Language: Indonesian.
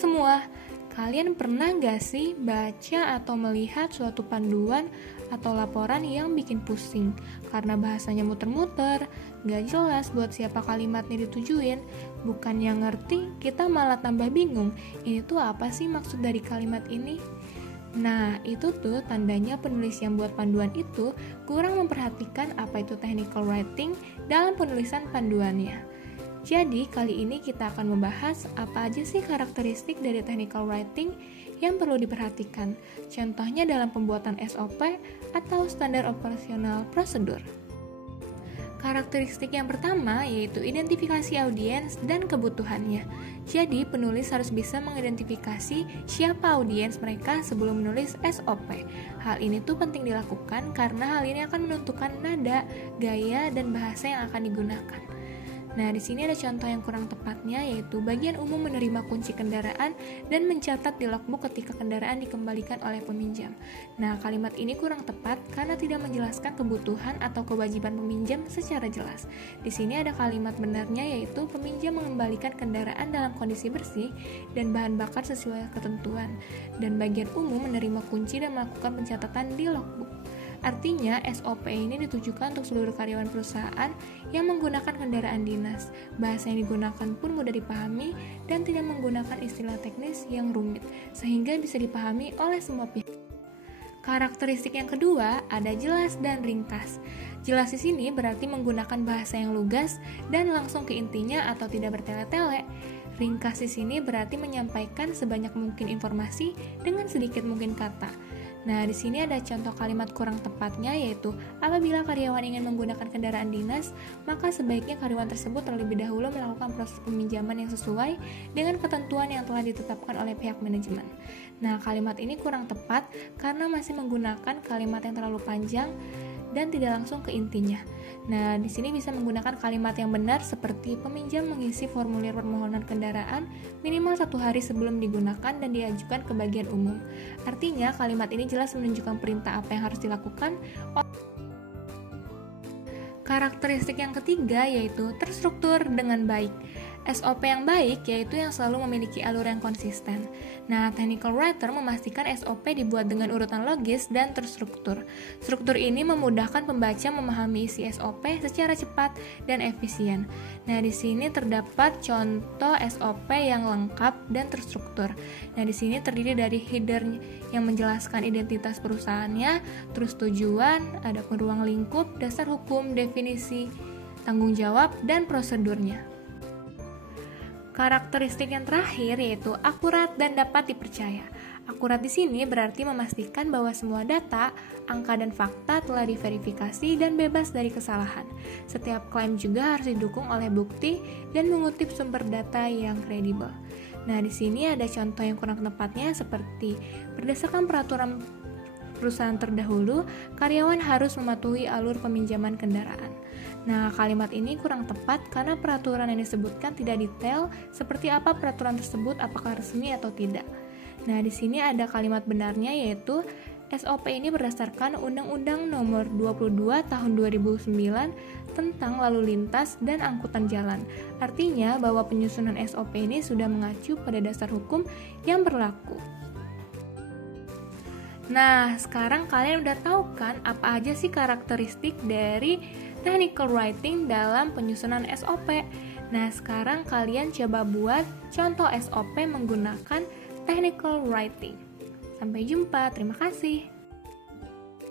semua, kalian pernah gak sih baca atau melihat suatu panduan atau laporan yang bikin pusing karena bahasanya muter-muter, gak jelas buat siapa kalimatnya ditujuin, bukan yang ngerti, kita malah tambah bingung, ini tuh apa sih maksud dari kalimat ini? Nah, itu tuh tandanya penulis yang buat panduan itu kurang memperhatikan apa itu technical writing dalam penulisan panduannya. Jadi, kali ini kita akan membahas apa aja sih karakteristik dari technical writing yang perlu diperhatikan. Contohnya dalam pembuatan SOP atau standar operasional prosedur. Karakteristik yang pertama yaitu identifikasi audiens dan kebutuhannya. Jadi, penulis harus bisa mengidentifikasi siapa audiens mereka sebelum menulis SOP. Hal ini tuh penting dilakukan karena hal ini akan menentukan nada, gaya, dan bahasa yang akan digunakan. Nah, di sini ada contoh yang kurang tepatnya, yaitu bagian umum menerima kunci kendaraan dan mencatat di logbook ketika kendaraan dikembalikan oleh peminjam. Nah, kalimat ini kurang tepat karena tidak menjelaskan kebutuhan atau kewajiban peminjam secara jelas. Di sini ada kalimat benarnya, yaitu peminjam mengembalikan kendaraan dalam kondisi bersih dan bahan bakar sesuai ketentuan. Dan bagian umum menerima kunci dan melakukan pencatatan di logbook. Artinya, SOP ini ditujukan untuk seluruh karyawan perusahaan yang menggunakan kendaraan dinas. Bahasa yang digunakan pun mudah dipahami dan tidak menggunakan istilah teknis yang rumit, sehingga bisa dipahami oleh semua pihak. Karakteristik yang kedua ada jelas dan ringkas. Jelas di sini berarti menggunakan bahasa yang lugas dan langsung ke intinya atau tidak bertele-tele. Ringkas di sini berarti menyampaikan sebanyak mungkin informasi dengan sedikit mungkin kata. Nah, di sini ada contoh kalimat kurang tepatnya, yaitu apabila karyawan ingin menggunakan kendaraan dinas, maka sebaiknya karyawan tersebut terlebih dahulu melakukan proses peminjaman yang sesuai dengan ketentuan yang telah ditetapkan oleh pihak manajemen. Nah, kalimat ini kurang tepat karena masih menggunakan kalimat yang terlalu panjang dan tidak langsung ke intinya. Nah, di sini bisa menggunakan kalimat yang benar seperti peminjam mengisi formulir permohonan kendaraan minimal 1 hari sebelum digunakan dan diajukan ke bagian umum. Artinya, kalimat ini jelas menunjukkan perintah apa yang harus dilakukan. Karakteristik yang ketiga yaitu terstruktur dengan baik. SOP yang baik yaitu yang selalu memiliki alur yang konsisten. Nah, technical writer memastikan SOP dibuat dengan urutan logis dan terstruktur. Struktur ini memudahkan pembaca memahami isi SOP secara cepat dan efisien. Nah, di sini terdapat contoh SOP yang lengkap dan terstruktur. Nah, di sini terdiri dari header yang menjelaskan identitas perusahaannya, terus tujuan, ada ruang lingkup, dasar hukum, definisi, tanggung jawab, dan prosedurnya. Karakteristik yang terakhir yaitu akurat dan dapat dipercaya. Akurat di sini berarti memastikan bahwa semua data, angka dan fakta telah diverifikasi dan bebas dari kesalahan. Setiap klaim juga harus didukung oleh bukti dan mengutip sumber data yang kredibel. Nah, di sini ada contoh yang kurang tepatnya seperti berdasarkan peraturan perusahaan terdahulu, karyawan harus mematuhi alur peminjaman kendaraan. Nah, kalimat ini kurang tepat karena peraturan yang disebutkan tidak detail seperti apa peraturan tersebut, apakah resmi atau tidak. Nah, di sini ada kalimat benarnya yaitu SOP ini berdasarkan Undang-Undang Nomor 22 Tahun 2009 tentang lalu lintas dan angkutan jalan. Artinya bahwa penyusunan SOP ini sudah mengacu pada dasar hukum yang berlaku. Nah, sekarang kalian udah tahu kan apa aja sih karakteristik dari technical writing dalam penyusunan SOP. Nah, sekarang kalian coba buat contoh SOP menggunakan technical writing. Sampai jumpa, terima kasih.